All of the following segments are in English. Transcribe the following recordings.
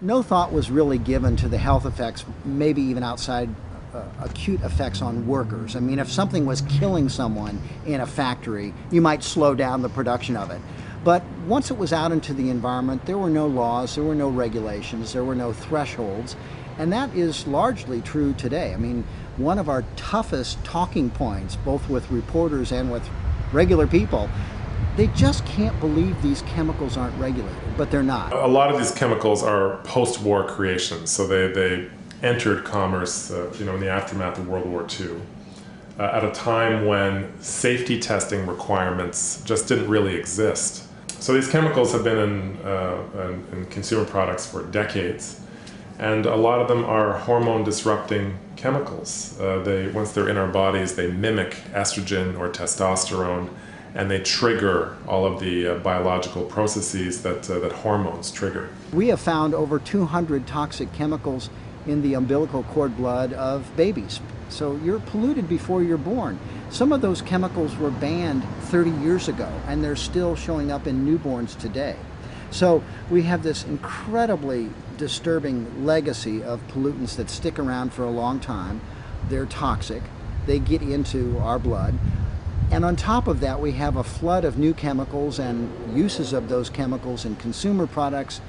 No thought was really given to the health effects, maybe even outside acute effects on workers. I mean, if something was killing someone in a factory, you might slow down the production of it. But once it was out into the environment, there were no laws, there were no regulations, there were no thresholds, and that is largely true today. I mean, one of our toughest talking points, both with reporters and with regular people, they just can't believe these chemicals aren't regulated, but they're not. A lot of these chemicals are post-war creations, so they entered commerce in the aftermath of World War II, at a time when safety testing requirements just didn't really exist. So these chemicals have been in consumer products for decades, and a lot of them are hormone-disrupting chemicals. Once they're in our bodies, they mimic estrogen or testosterone, and they trigger all of the biological processes that hormones trigger. We have found over 200 toxic chemicals in the umbilical cord blood of babies. So you're polluted before you're born. Some of those chemicals were banned 30 years ago, and they're still showing up in newborns today. So we have this incredibly disturbing legacy of pollutants that stick around for a long time. They're toxic. They get into our blood. And on top of that, we have a flood of new chemicals and uses of those chemicals in consumer products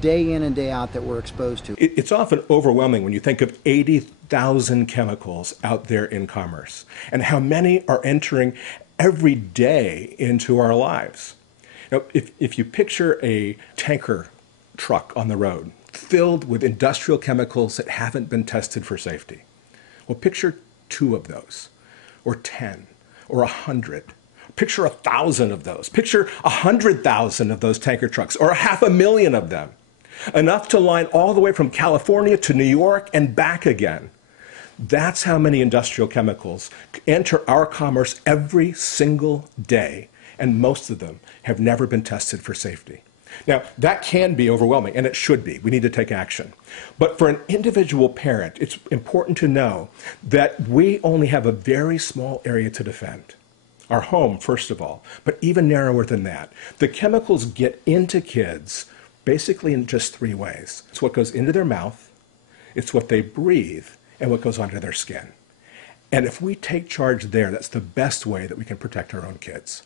day in and day out that we're exposed to. It's often overwhelming when you think of 80,000 chemicals out there in commerce and how many are entering every day into our lives. Now, if you picture a tanker truck on the road filled with industrial chemicals that haven't been tested for safety, well, picture 2 of those, or 10, or 100. Picture 1,000 of those. Picture 100,000 of those tanker trucks, or 500,000 of them. Enough to line all the way from California to New York and back again. That's how many industrial chemicals enter our commerce every single day, and most of them have never been tested for safety. Now, that can be overwhelming, and it should be. We need to take action. But for an individual parent, it's important to know that we only have a very small area to defend. Our home, first of all, but even narrower than that. The chemicals get into kids basically in just 3 ways. It's what goes into their mouth, it's what they breathe, and what goes onto their skin. And if we take charge there, that's the best way that we can protect our own kids.